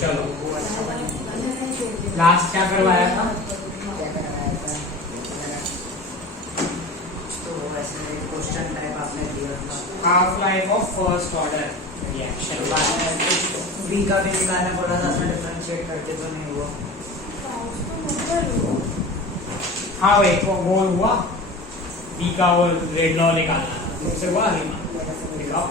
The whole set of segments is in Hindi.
चलो लास्ट क्या करवाया था? क्वेश्चन टाइप आपने दिया था, half life of first order reaction. B का भी निकालना पड़ा था, उसमें डिफरेंशिएट करके तो नहीं हुआ। हाँ भाई वो हुआ, बी का वो रेड लॉ निकालना था, उससे हुआ अभी दिखाओ।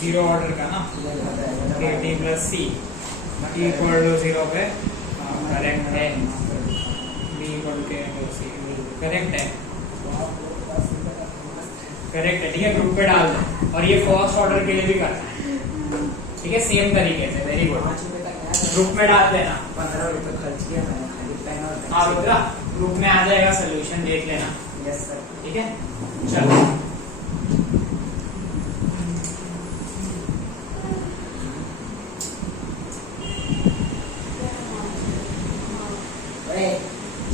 जीरो ऑर्डर का ना, T plus C equal to zero पे करेक्ट है, B equal to C correct है, करेक्ट है। ठीक है, ग्रुप पे डाल दो और ये फर्स्ट ऑर्डर के लिए भी करना है। ठीक है, सेम तरीके से। वेरी गुड, ग्रुप में डाल देना। 15 रुपए खर्च किया मैंने खाली पेन और हाँ रुद्रा, ग्रुप में आ जाएगा सोल्यूशन, देख लेना। Yes sir. ठीक है, चलो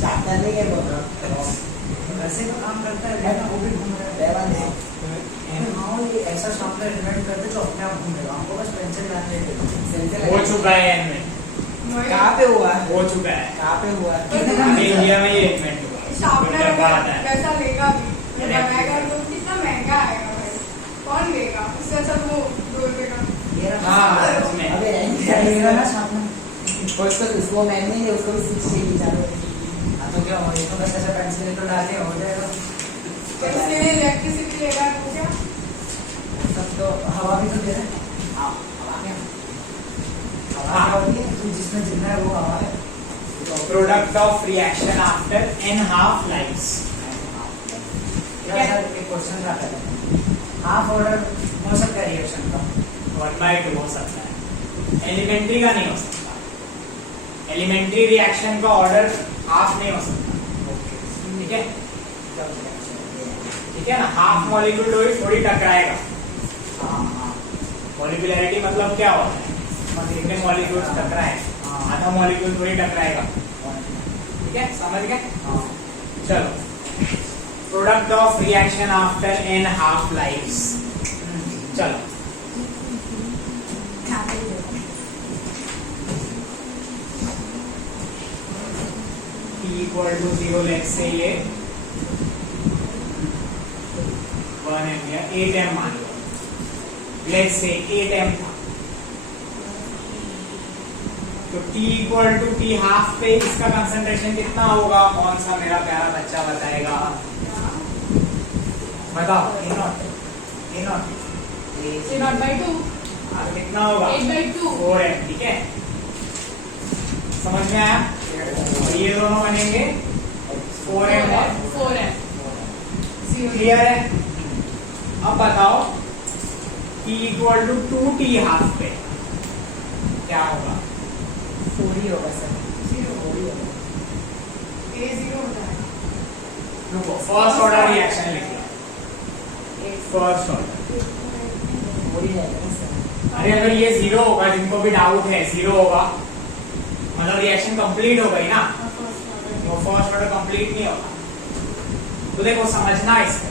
जाता नहीं है बोल रहा, वैसे तो काम करता है ना, वो भी घूम रहा है। हाँ ये ऐसा सॉफ्टवेयर इन्वेंट करते जो अपने आप घूमेगा, हमको बस पेंसिल लाने देते। हो चुका है इनमें। कहाँ पे हुआ है? हो चुका है, कहाँ पे हुआ है? अभी इंडिया में ये इन्वेंट हुआ है। सॉफ्टवेयर बात है, पैसा लेगा भी, बनाएगा तो कितना महंगा आएगा भाई, कौन लेगा? उससे अच्छा वो 2 रुपए का। हाँ उसमें अबे रहेगा ना साथ में, उसको मैम नहीं है, उसको भी 6 चाहिए चाहे। तो क्या हो, ये तो बस ऐसा पेंसिल तो डाल के हो जाएगा। इसके लिए इलेक्ट्रिसिटी लेगा तो क्या? तब तो हवा भी तो दे रहे हैं। हाँ, हवा क्या? हवा क्या होती है? तो जिसमें जितना है वो हवा है। Product of reaction after n half lifes. Sir एक क्वेश्चन था, हाफ ऑर्डर हो सकता है रिएक्शन का? 1/2 हो सकता है, एलिमेंट्री का नहीं हो सकता। एलिमेंट्री रिएक्शन का ऑर्डर हाफ नहीं हो सकता। ठीक है, ठीक है ना, हाफ मॉलिक्यूल थोड़ी टकराएगा। मॉलिक्यूलरिटी मतलब क्या होता है? कितने मॉलिक्यूल्स टकराए, आधा मॉलिक्यूल थोड़ी टकराएगा। ठीक है, समझ गए? चलो, product of reaction after n half lifes. चलो T equal to 0, let's say ये 1m या 8m मान लो, लेट्स से 8m था, तो T equal to T half पे इसका कंसंट्रेशन कितना होगा? कौन सा मेरा प्यारा बच्चा बताएगा? बताओ। A0/2 कितना होगा? 8/2 4m। ठीक है, समझ में आया? और ये दोनों बनेंगे 4m और 4m। क्लियर है? अब बताओ T equal to 2T half पे क्या होगा? 4 ही होगा सर। A0 होता है। रुको, फर्स्ट ऑर्डर रिएक्शन लिख लो। फर्स्ट ऑर्डर, 4 ही जाएगा सर। अरे अगर ये 0 होगा, जिनको भी डाउट है 0 होगा, मतलब रिएक्शन कंप्लीट हो गई ना, वो फर्स्ट ऑर्डर कंप्लीट नहीं होगा। तो देखो समझना इसको,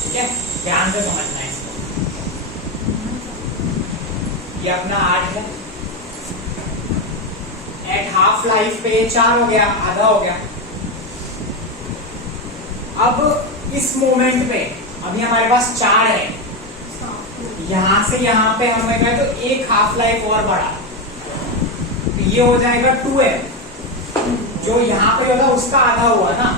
ठीक है, ध्यान से समझना इसको। ये अपना 8 है, एट हाफ लाइफ पे 4 हो गया, आधा हो गया। अब इस मोमेंट पे अभी हमारे पास 4 है, यहां से यहां पे हमें गए तो एक हाफ लाइफ और बढ़ा, तो ये हो जाएगा 2m, जो यहां पे होगा उसका आधा हुआ ना।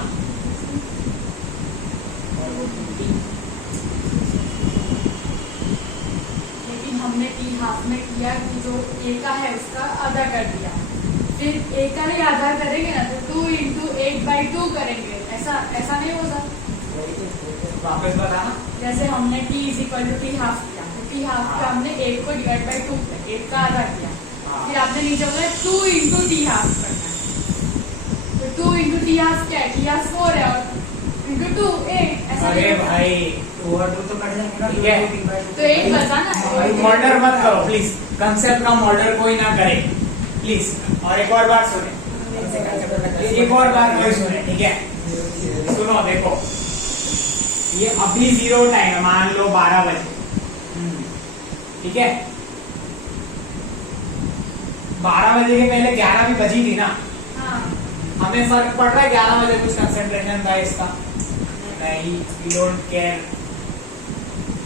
लेकिन हमने T हाफ में किया कि जो A का है उसका आधा कर दिया, फिर A का ही आधा करेंगे ना, तो 2 × 8/2 करेंगे। ऐसा नहीं होगा। वापस बताना। जैसे हमने T = T हाफ किया, तो T हाफ का हमने 8 को /2 किया, 8 का आधा किया, फिर आपने नीचे बोला 2 × T हाफ करना है, तो 2 × T हाफ क्या है? T हाफ 4 है और × 2 8। ऐसा अरे नहीं होगा। भाई 2 और 2 तो कट जाएंगे ना, ठीक है। तो 8 बचा ना। मर्डर मत करो प्लीज, कंसेप्ट का मर्डर कोई ना करे प्लीज। और एक और बात सुने, एक और बात कोई सुने, ठीक है? सुनो देखो, ये अभी 0 टाइम है, मान लो 12 बजे, ठीक है। 12 बजे के पहले 11 भी बजी थी ना, हाँ हमें फर्क पड़ रहा है 11 बजे कुछ कंसंट्रेशन था इसका? नहीं, वी डोंट केयर,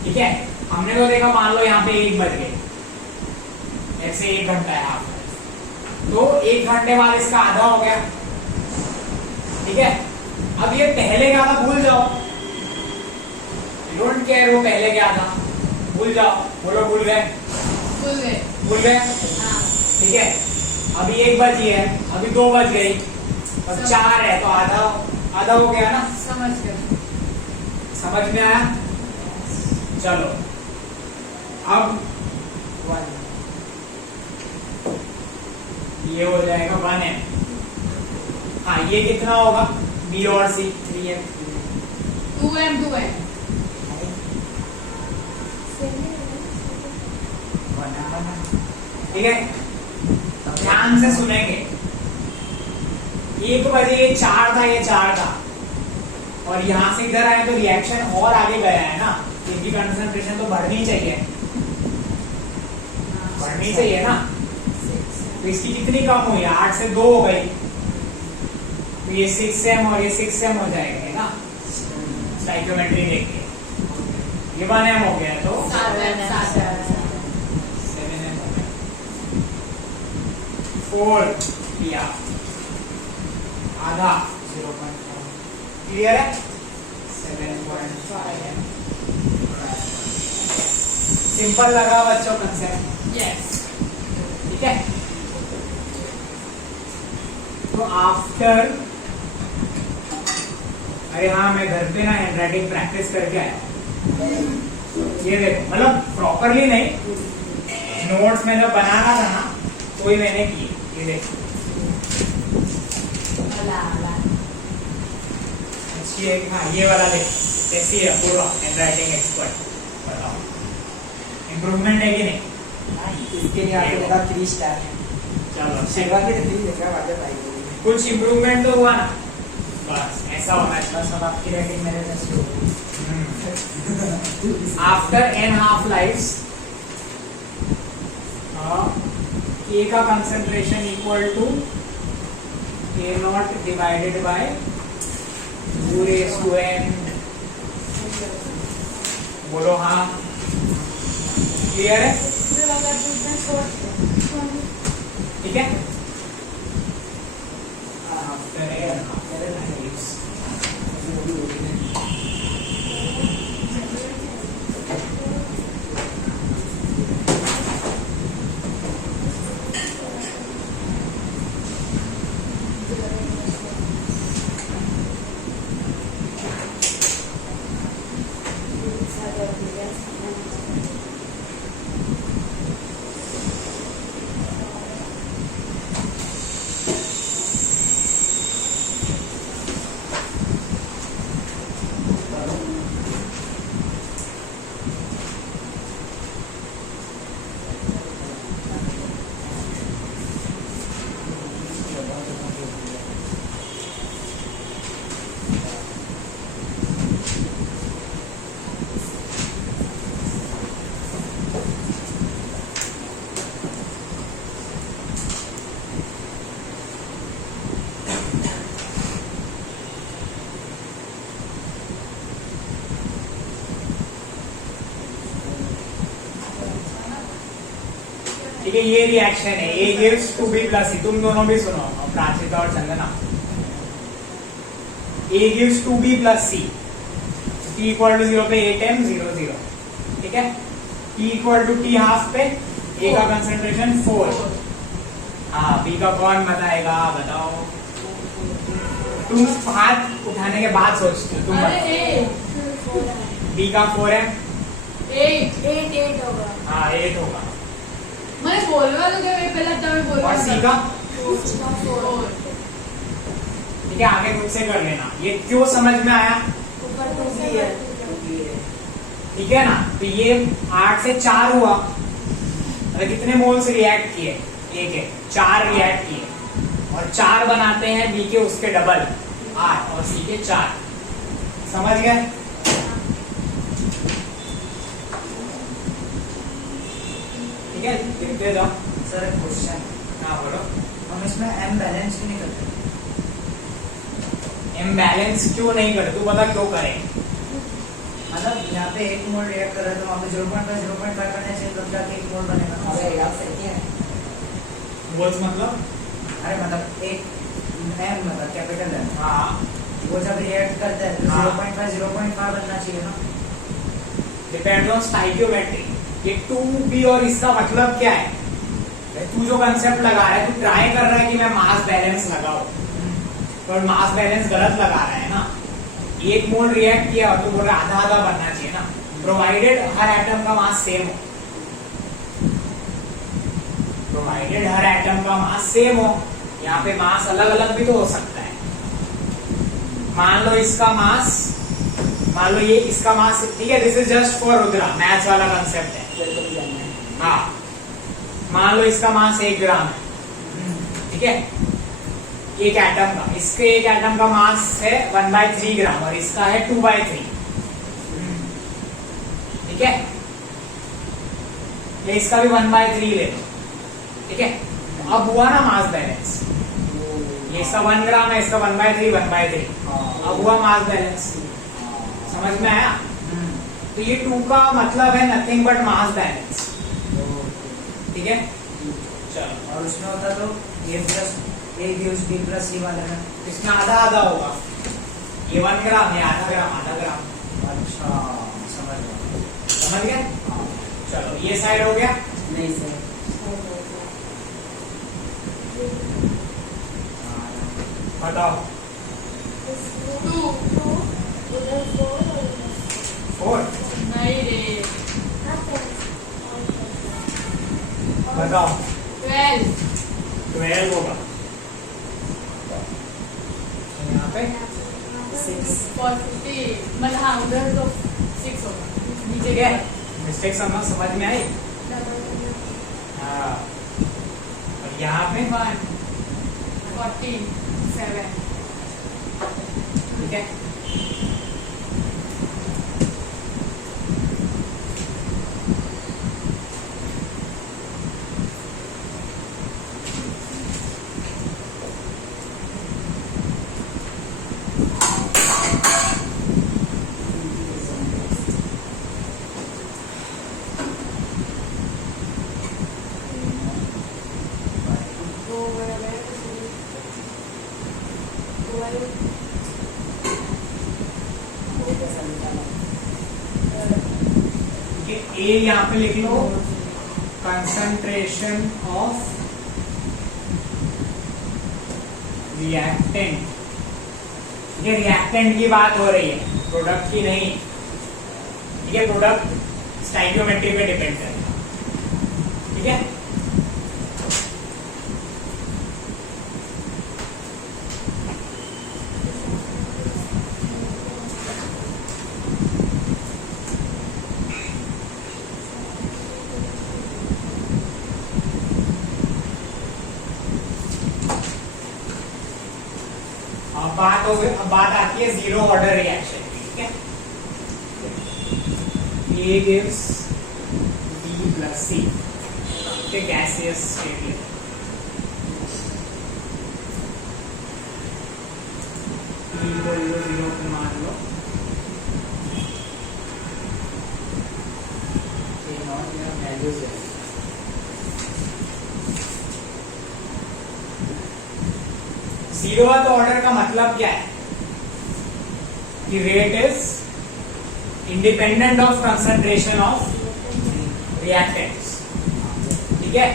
ठीक है। हमने तो देखा, मान लो यहाँ पे 1 बज गए, ऐसे 1 घंटा है हाफ, तो 1 घंटे बाद इसका आधा हो गया, ठीक है। अब ये पहले क्या था भूल जाओ, डोंट केयर वो पहले क्या था, भूल जाओ, बोलो भूल गए, भूल गए। भूल गए, हाँ ठीक है। अभी 1 बजी है, अभी 2 बज गई, अब 4 है, तो आधा आधा हो गया ना, समझ गए। समझ में आया? चलो अब 1 ये हो जाएगा 1m। हाँ, ये कितना होगा B और C? 3m 2m 2m। ठीक है, ध्यान से सुनेंगे। 1 बजे ये 4 था, ये 4 था, और यहां से इधर आए तो रिएक्शन और आगे गया है ना, इनकी कंसंट्रेशन तो बढ़नी चाहिए, बढ़नी चाहिए ना। तो इसकी कितनी कम हुई? 8 से 2 हो गई, तो ये 6m और ये 6m हो जाएगा ना, स्टाइकियोमेट्री देख के। ये 1m हो गया, तो 7m 7m हो गया, 4 लिया, आधा 0.5 क्लियर है? 7.5m। सिंपल लगा बच्चों कंसेप्ट? यस। ठीक है। तो आफ्टर, अरे हाँ, मैं घर पे ना हैंडराइटिंग प्रैक्टिस करके आया, ये देखो, मतलब प्रॉपरली नहीं, नोट्स में जब बनाना था ना तो ही मैंने की, ये देखो अच्छी है। हाँ, ये वाला देखो कैसी है, पूरा हैंडराइटिंग एक्सपर्ट, बताओ इम्प्रूवमेंट है कि नहीं? इसके लिए आपको लगा 3 स्टार है, चलो सेवा की 3 देखा वाले भाई कुछ इम्प्रूवमेंट तो हुआ ना, बस ऐसा होना चाहिए। बस अब आपकी रेटिंग मेरे जैसी हो गई। After n half lifes, A का concentration equal to A0 divided by 2n। बोलो हाँ, क्लियर है? ठीक है। आफ्टर n हाफ लाइफ्स, ठीक है। ये रिएक्शन है, A gives to B plus C, तुम दोनों भी सुनो, प्राचिता और Chandana. A gives to B plus C, T equal to 0 पे 8m 0 0, ठीक है। T equal to T half पे A का कंसेंट्रेशन 4। हाँ, B का कौन बताएगा, बताओ। तुम हाथ उठाने के बाद सोचते हो, तुम बताओ। B का 4 है, 8 होगा। हाँ 8 होगा। मैं बोलवा तो क्या, पहले तब बोलवा। और C का 4। ठीक है, आगे खुद से कर लेना। ये क्यों समझ में आया? ठीक है ना। तो ये 8 से 4 हुआ, अरे कितने मोल्स रिएक्ट किए? A के 4 रिएक्ट किए, और 4 बनाते हैं B के उसके डबल 8 और C के 4। समझ गए? ठीक है, लिखते जाओ। सर एक क्वेश्चन, हाँ बोलो। हम इसमें एम बैलेंस क्यों नहीं करते? इम्बैलेंस क्यों नहीं करते, तू बता क्यों करें? मतलब यहाँ पे 1 मोल रिएक्ट कर रहा है तो वहाँ पे 0.5 करने चाहिए, तब जाके 1 मोल बनेगा। अबे यार सही है। मोल्स मतलब? अरे मतलब एक एम मतलब कैपिटल एम, हाँ, वो जब रिएक्ट करता है तो हाँ। 0.5 बनना चाहिए ना। Depends on stoichiometry. ये 2b और इसका मतलब क्या है? तू जो कंसेप्ट लगा रहा है, तू ट्राई कर रहा है कि मैं मास बैलेंस लगाऊं, पर मास बैलेंस गलत लगा रहा है ना। 1 मोल रिएक्ट किया और तो बोल रहा आधा आधा बनना चाहिए ना, प्रोवाइडेड हर एटम का मास सेम हो। प्रोवाइडेड हर एटम का मास सेम हो। यहाँ पे मास अलग अलग भी तो हो सकता है। मान लो इसका मास, मान लो ये इसका मास, ठीक है, this is just for Rudra, maths वाला कंसेप्ट है। बिल्कुल जानना है। हाँ, मान लो इसका मास 1 ग्राम है, ठीक है, एक एटम का, इसके एक एटम का मास है 1/3 ग्राम और इसका है 2/3, ठीक है, ये इसका भी 1/3 ले लो, ठीक है। अब हुआ ना मास बैलेंस, ये इसका 1 ग्राम है, इसका 1/3 अब हुआ मास बैलेंस। समझ में आया? तो ये 2 का मतलब है नथिंग बट मास बैलेंस, ठीक है। चलो, और उसमें होता तो A plus A gives B plus C वाले में। इसमें आधा आधा होगा, ये 1 ग्राम, ये आधा ग्राम। अच्छा, समझ गया। समझ गए? चलो, ये साइड हो गया। नहीं सर। बताओ। 2 4 नहीं रे, बताओ। 12 12 होगा यहाँ पे। 40 मतलब हाँ उधर तो 6 होगा नीचे ठीक है, मिस्टेक समझ में आई? हाँ, और यहाँ पे 1 14 7 ठीक है। ए यहाँ पे लिख लो, कंसंट्रेशन ऑफ रिएक्टेंट। ठीक है, रिएक्टेंट की बात हो रही है, प्रोडक्ट की नहीं। ठीक है, प्रोडक्ट स्टाइकियोमेट्री पे डिपेंड करेगा। ठीक है, अब बात आती है जीरो ऑर्डर रिएक्शन की। ठीक है, A gives B plus C, gaseous state ले, को 0 पे मान लो, जीरोथ ऑर्डर का मतलब क्या है कि rate is independent of concentration of reactants. ठीक है,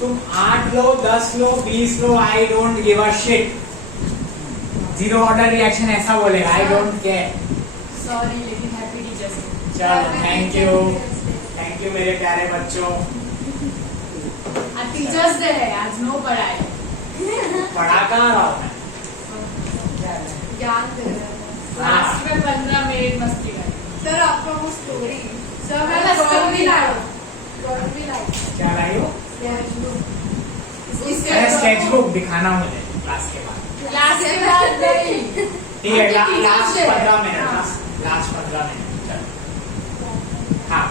तुम 8 लो, 10 लो, 20 लो, I don't give a shit. Zero order reaction ऐसा बोलेगा, आई डोंट केयर। सॉरी लेकिन हैप्पी टीचर्स डे। चलो, थैंक यू मेरे प्यारे बच्चों। आज टीचर्स डे है, आज नो पढ़ाई। पढ़ा कहाँ रहा हूँ मैं? ज्ञान दे रहे हैं। लास्ट में 15 मिनट मस्ती करें। सर आपका वो स्टोरी सर मैं स्टोरी लाया। क्या लाई हो? अरे स्केच बुक दिखाना मुझे क्लास के बाद। क्लास के बाद नहीं। ठीक है, हाँ, लास्ट ठीक है। 15 मिनट, हाँ। लास्ट 15 मिनट, चलो। हाँ,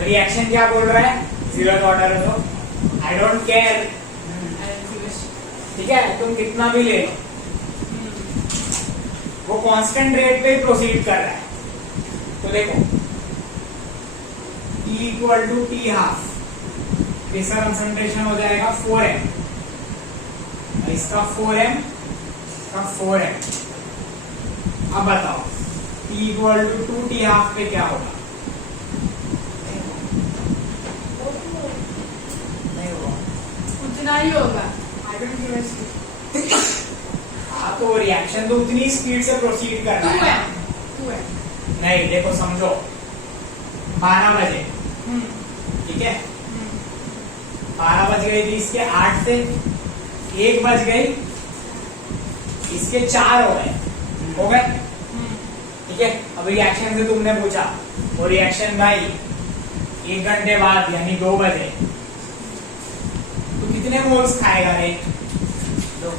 रिएक्शन क्या बोल रहा है? 0th ऑर्डर है तो आई डोंट केयर, ठीक है, तुम कितना भी ले लो, वो कांस्टेंट रेट पे प्रोसीड कर रहा है। तो देखो T equal to T half, इसका कंसंट्रेशन हो जाएगा 4m, इसका 4m, इसका 4m। अब बताओ T equal to 2t half पे क्या होगा? नहीं हुआ। उतना ही होगा। I don't give a shit. हाँ, तो रिएक्शन तो उतनी स्पीड से प्रोसीड कर रहा है। 2m. नहीं, देखो समझो, 12 बजे, ठीक है, 12 बज गई थी, इसके 8 से 1 बज गई, इसके 4 हो गए, ठीक है। अब रिएक्शन से तुमने पूछा, वो रिएक्शन भाई 1 घंटे बाद यानी 2 बजे तो कितने मोल्स खाएगा रे? 2।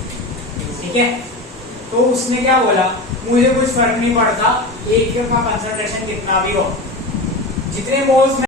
ठीक है, तो उसने क्या बोला, मुझे कुछ फर्क नहीं पड़ता एक का कंसंट्रेशन कितना भी हो, जितने मोल्स